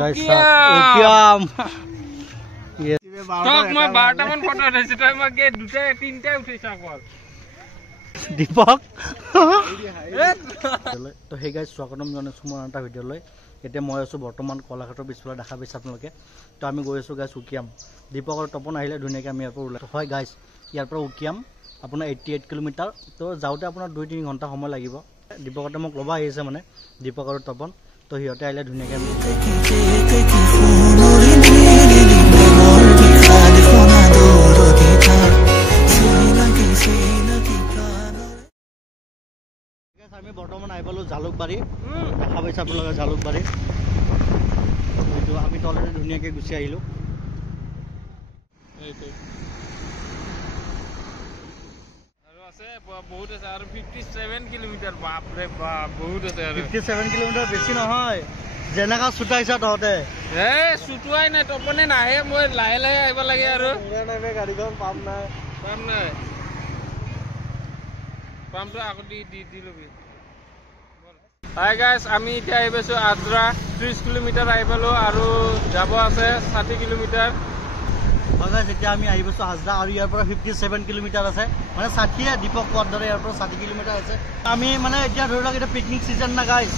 Guys Ukiam মই 12টা মান photo উঠাইছো তই মই কে দুটা তিনটা উঠাইছ অকল দীপক তো হে গাইস স্বাগতম জনাইছো মোৰ এটা ভিডিঅ'লৈ এতিয়া মই আছো বৰ্তমান কলাঘাটৰ পিছফালে দেখা পাইছে আপোনালোকে তো আমি গৈ আছো গাইস উকিয়াম দীপক আৰু তপন আহিলে ধুনীয়াকৈ আমি ইয়াৰ পৰা ওলাই হয় গাইস ইয়াৰ পৰা উকিয়াম আপোনাৰ 88 কিলোমিটাৰ তো যাওঁতে আপোনাৰ 2-3 ঘণ্টা সময় লাগিব দীপকতে মোক ল'ব আহিছে মানে দীপক আৰু তপন তো সিহঁতে আহিলে ধুনীয়াকৈ আমি বৰ্তমান আহি পালো জালুকবাৰী দেখা পাইছে আপোনালোকে জালুকবাৰী এইটো আমি তলেৰে ধুনীয়াকৈ গুচি আহিলোঁ আৰু আছে বহুত আছে আৰু 57 কিলোমিটাৰ বাপৰে বাপ বহুত আছে আৰু 57 কিলোমিটাৰ বেছি নহয় যেনেকা ছুটাইছা তহঁতে ছুটুৱাই নাই তপনে নাহে মই লাহে লাহে আহিব লাগে আৰু গাড়ীখন পাম নাই পামটো আগত দি ল'বি হাই গাইছ আমি এতিয়া আহি পাইছোঁ আদ্ৰা 30 কিলোমিটাৰ আহি পালোঁ আৰু যাব আছে 60 কিলোমিটাৰ এতিয়া আমি আহি পাইছোঁ আদ্ৰা আৰু ইয়াৰ পৰা 57 কিলোমিটাৰ আছে মানে 60 দীপক কোৱাৰ দৰে ইয়াৰ পৰা 60 কিলোমিটাৰ আছে আমি মানে এতিয়া ধৰি লওক এতিয়া পিকনিক ছিজন না গাইছ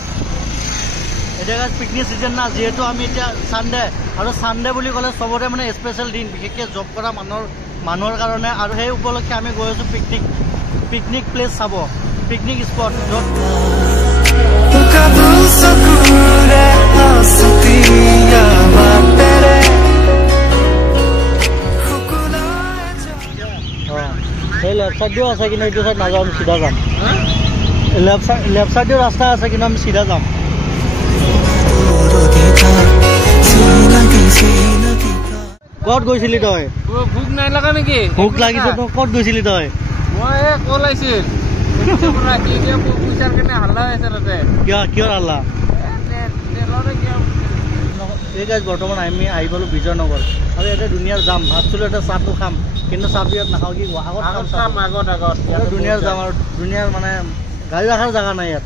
এতিয়া গাইছ পিকনিক ছিজন না যিহেতু আমি এতিয়া ছানডে আৰু ছানডে বুলি ক'লে চবতে মানে স্পেচিয়েল দিন বিশেষকৈ জব কৰা মানুহৰ কাৰণে আৰু সেই উপলক্ষে আমি গৈ আছোঁ পিকনিক প্লেচ চাব পিকনিক স্পট য'ত এই লেফ্ট চাইডেও আছে কিন্তু এইটো চাইড নাযাওঁ আমি চিধা যাম লেফ্ট চাইডেও ৰাস্তা আছে কিন্তু আমি চিধা যাম ক'ত গৈছিলি তই ভোক নাই লগা নেকি ভোক লাগিছে তই ক'ত গৈছিলি তই মই ক'ল আহিছিল পইচাৰ কাৰণে হাল্লা হৈছে তাতে কিয় হাল্লা এই গাইজ বৰ্তমান আমি আহি পালোঁ বিজয়নগৰ আৰু ইয়াতে ধুনীয়াৰ যাম ভাবছিলোঁ এটা চাহটো খাম কিন্তু চাহটো ইয়াত নাখাওঁ কি আগত ধুনীয়াৰ যাম আৰু ধুনীয়াৰ মানে গাড়ী ৰখাৰ জেগা নাই ইয়াত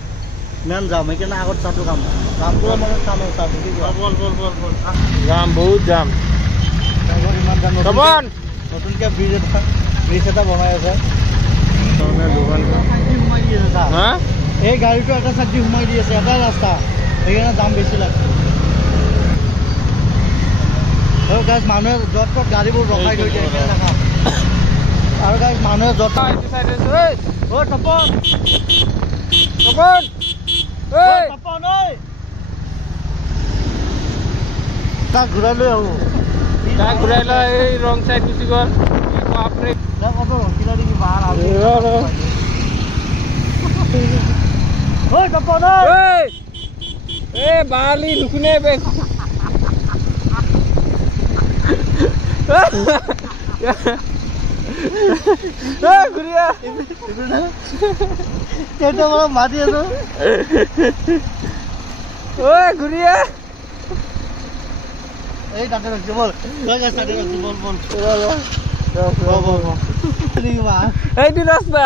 ইমান যাম সেইকাৰণে আগত চাহটো খাম যামপুৰৰ মানে খাম আৰু চাহটো কি যাম বহুত যাম ইমান যাম নতুনকৈ ব্ৰিজ এটা বনাই আছে এই গাড়ীটো এটা চাইড দি সোমাই দি আছে এটাই ৰাস্তা সেইকাৰণে দাম বেছি লাগে গাইজ মানুহে য'ত ত'ত গাড়ীবোৰ ৰখাই থৈ দিয়ে আৰু গাইজ মানুহে য'ত তাক ঘূৰাই লৈ আহোঁ তাক ঘূৰাই লৈ এই ৰং চাইড গুচি গ'ল বালি নুশুনে মাতি আছো ঘূৰিয়া এই তাতে ৰাখছো বল তাতে ৰাখছো বল এইটো ৰাস্তা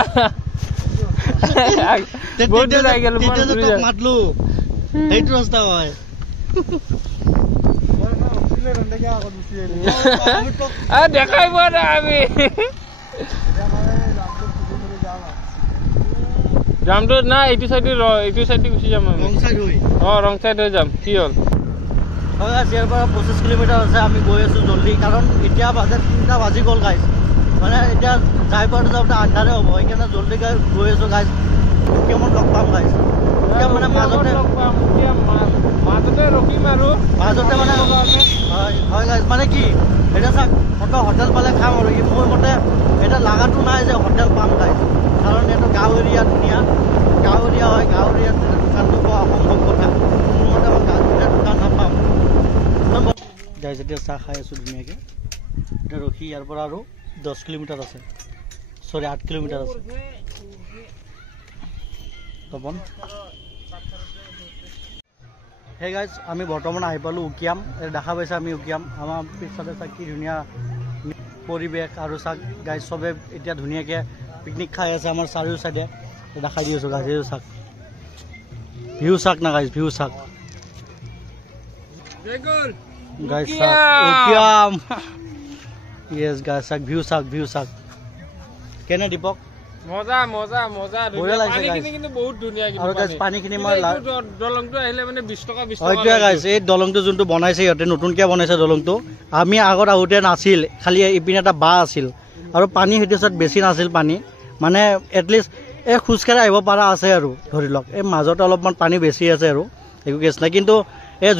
মাতলো সেইটো ৰাস্তা হয় দেখাই পোৱা নাই আমি যামটো নাই এইটো চাইডে গুচি যাম আমি ৰং চাইড হৈ যাম কি হ'ল ইয়াৰ পৰা 25 কিলোমিটাৰ আছে আমি গৈ আছোঁ জল্দি কাৰণ এতিয়া বাজে 3টা বাজি গ'ল গাইজ মানে এতিয়া যাই পাওঁতে যাওঁতে আন্ধাৰে হ'ব সেইকাৰণে জল্দি গৈ আছোঁ গাইজ উকিয়ামত লগ পাম গাইজ উকিয়াম মানে মাজতে ৰখিম আৰু মাজতে মানে হয় গাইজ মানে কি এতিয়া চাওক হোটেল পালে খাম আৰু মোৰ মতে এতিয়া লাগাটো নাই যে হোটেল পাম গাইজ কাৰণ এইটো গাঁও এৰিয়া ধুনীয়া গাঁও এৰিয়া হয় গাঁও এৰিয়াত দোকানটো পোৱা অসম্ভৱ কথা মোৰ মতে মই দোকান নাপাম গাইজ এতিয়া চাহ খাই আছোঁ ধুনীয়াকৈ এতিয়া ৰখি ইয়াৰ পৰা আৰু 10 কিলোমিটাৰ আছে 8 কিলোমিটাৰ আছে তপন হে গাইজ আমি বৰ্তমান আহি পালোঁ উকিয়াম দেখা পাইছে আমি উকিয়াম আমাৰ পিছতে চাওক কি ধুনীয়া পৰিৱেশ আৰু চাওক গাইজ চবে এতিয়া ধুনীয়াকৈ পিকনিক খাই আছে আমাৰ চাৰিও চাইডে দেখাই দি আছোঁ গাইজ চাওক ভিউ চাওক না গাইজ ভিউ চাওক Guys, ukiam. Yes, guys, view sak. Kena Deepak? মজা পানীখিনি কিন্তু বহুত ধুনীয়া কিন্তু আৰু গাইস পানীখিনি মই দলংটো আহিলে মানে 20 টকা হয়তো গাইস এই দলংটো যোনটো বনাইছে ইহঁতে নতুনকে বনাইছে দলংটো আমি আগত আহোতে নাছিল খালি ইপিনে এটা বা আছিল আৰু পানী হেতু সাত বেছি নাছিল পানী মানে এটলিষ্ট এই খুচকাৰে আহিব পাৰা আছে আৰু ধৰি লওক এই মাজতে অলপমান পানী বেছি আছে আৰু একো কেছ নাই কিন্তু এই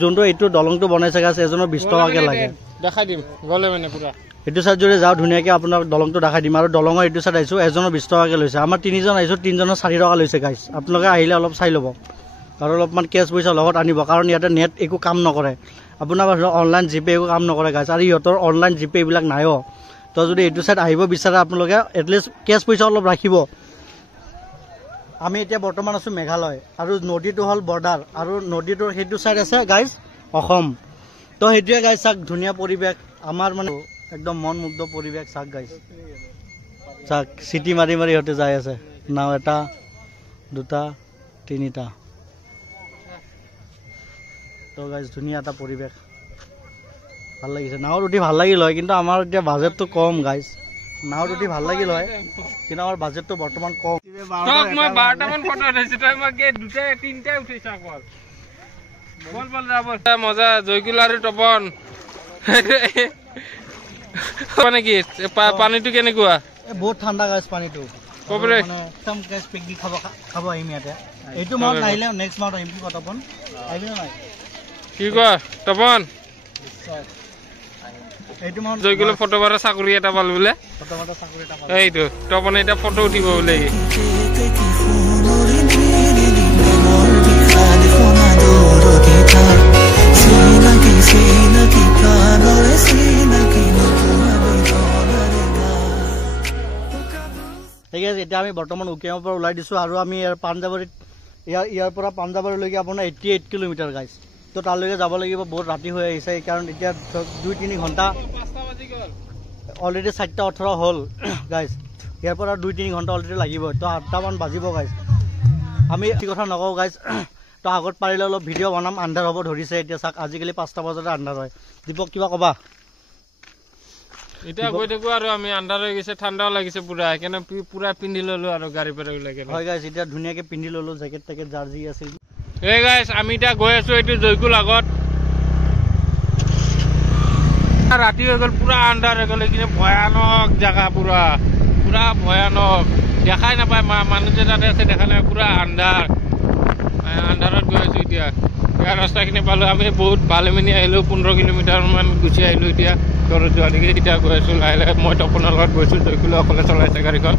যোনটো এইটো দলংটো বনাইছে গাইস এজনৰ 20 টকাকে লাগে দেখাই দিম গলে মানে পুৰা এইটো সাইড জুৰে যাও ধুনিয়াকে আপোনাক দলংটো দেখাই দিম আৰু দলঙৰ এইটো সাইড আইছো এজনৰ 20 টকাকে লৈছে আমাৰ তিনিজন আইছো তিনজনৰ 4 টকা লৈছে গাইস আপোনালোকে আহিলে অলপ চাই ল'ব আৰু অলপমান কেছ পইচা লগত আনিব কাৰণ ইয়াতে নেট একো কাম নকৰে আপোনাৰ অনলাইন জিপে একো কাম নকৰে গাইস আৰু ইহঁতৰ অনলাইন জিপে এইবিলাক নাইও তো যদি এইটো সাইড আহিব বিচাৰে আপোনালোকে এটলিষ্ট কেছ পইচা অলপ ৰাখিব আমি এতিয়া বৰ্তমান আছো মেঘালয় আৰু নদীটো হল বৰ্ডাৰ আৰু নদীটোৰ হেতু সাইড আছে গাইস অসম তো হেতুৱে গাইস চাক ধুনিয়া পৰিবেশ আমাৰ মানে একদম মনমুগ্ধ পৰিবেশ চাক গাইস চাক সিটি মাৰি হতে যায় আছে নাও এটা দুটা তিনিটা তো গাইস ধুনিয়া এটা পৰিবেশ ভাল লাগিছে নাওত উঠি ভাল লাগিল হয় কিন্তু আমাৰ এতিয়া বাজেটটো কম গাইস নাওত উঠি ভাল লাগিল হয় কিন্তু আমাৰ বাজেটটো বৰ্তমান কম তক মই 12টা মান ফটো উঠাইছো তই মই কে দুটা তিনটা উঠাইছা বল যাব মজা জয়কুল আৰু তপন মানে কি পানীটো কেনেকুৱা বহুত ঠাণ্ডা গাইস পানীটো কবৰে মানে একদম গাইস পিকনিক খাব আহিম ইয়াতে এইটো মাহত নাহিলে নেক্সট মাহত আহিম কি তপন আহিবি না নাই কি কয় তপন এইটো মাহত জয়কুল ফটো মাৰা চাকৰি এটা পাল বোলে ফটো মাৰা চাকৰি এটা পাল এইটো তপনে এটা ফটো উঠিব বোলে এতিয়া আমি বৰ্তমান উকিয়ামৰ পৰা ওলাই দিছো আৰু আমি ইয়াৰ পৰা পাঞ্জাবাৰীলৈকে আপোনাৰ 88 কিলোমিটাৰ গাইছ তো তালৈকে যাব লাগিব বহুত ৰাতি হৈ আহিছে কাৰণ এতিয়া 2-3 ঘণ্টা অলৰেডি 4:18 হ'ল গাইছ ইয়াৰ পৰা 2-3 ঘণ্টা অলৰেডি লাগিব তো 8টা মান বাজিব গাইছ আমি এই কথা নকওঁ গাইছ তো আগত পাৰিলে অলপ ভিডিঅ' বনাম আন্ধাৰ হ'ব ধৰিছে এতিয়া চাক আজিকালি 5টা বজাতে আন্ধাৰ হয় দীপক কিবা কবা এটা গৈ থাকো আৰু আমি আন্ধাৰ হৈ গৈছে ঠাণ্ডাও লাগিছে পুৰা কেনে পুৰা পিন্ধি ললো আৰু গাড়ী পৰা ওলাই গেল হয় গাইস এটা ধুনিয়াকে পিন্ধি ললো জ্যাকেট টেকেট জাৰ্জি আছিল এই গাইস আমি এটা গৈ আছো এইটো জয়কুল আগত ৰাতি হৈ গল পুৰা আন্ধাৰ হৈ গল কিনে ভয়ানক জায়গা পুৰা ভয়ানক দেখাই নাপায় মানুহ যে তাতে আছে দেখা নাই পুৰা আন্ধাৰত গৈ আছো এতিয়া ইয়াৰ ৰাস্তাখিনি পালো আমি বহুত ভালেমিনি আহিলো 15 কিলোমিটাৰ মান গুচি আহিলো এতিয়া ঘৰত যোৱা দেখি এতিয়া গৈ আছো লাহে মই তপনৰ লগত গৈছো জয়কুল অকলে চলাইছে গাড়ীখন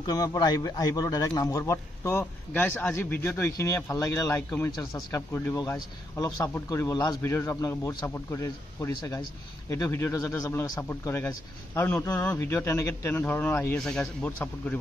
উকিয়ামৰ পৰা আহি পালো ডাইৰেক্ট নামঘৰ পথ তো গাইজ আজি ভিডিঅ'টো এইখিনিয়ে ভাল লাগিলে লাইক কমেণ্ট আৰু ছাবস্ক্ৰাইব কৰি দিব গাইজ অলপ ছাপোৰ্ট কৰিব লাষ্ট ভিডিঅ'টো আপোনালোকে বহুত ছাপোৰ্ট কৰিছে গাইজ এইটো ভিডিঅ'টো যাতে আপোনালোকে ছাপোৰ্ট কৰে গাইজ আৰু নতুন ভিডিঅ' তেনেধৰণৰ আহি আছে গাইজ বহুত ছাপোৰ্ট কৰিব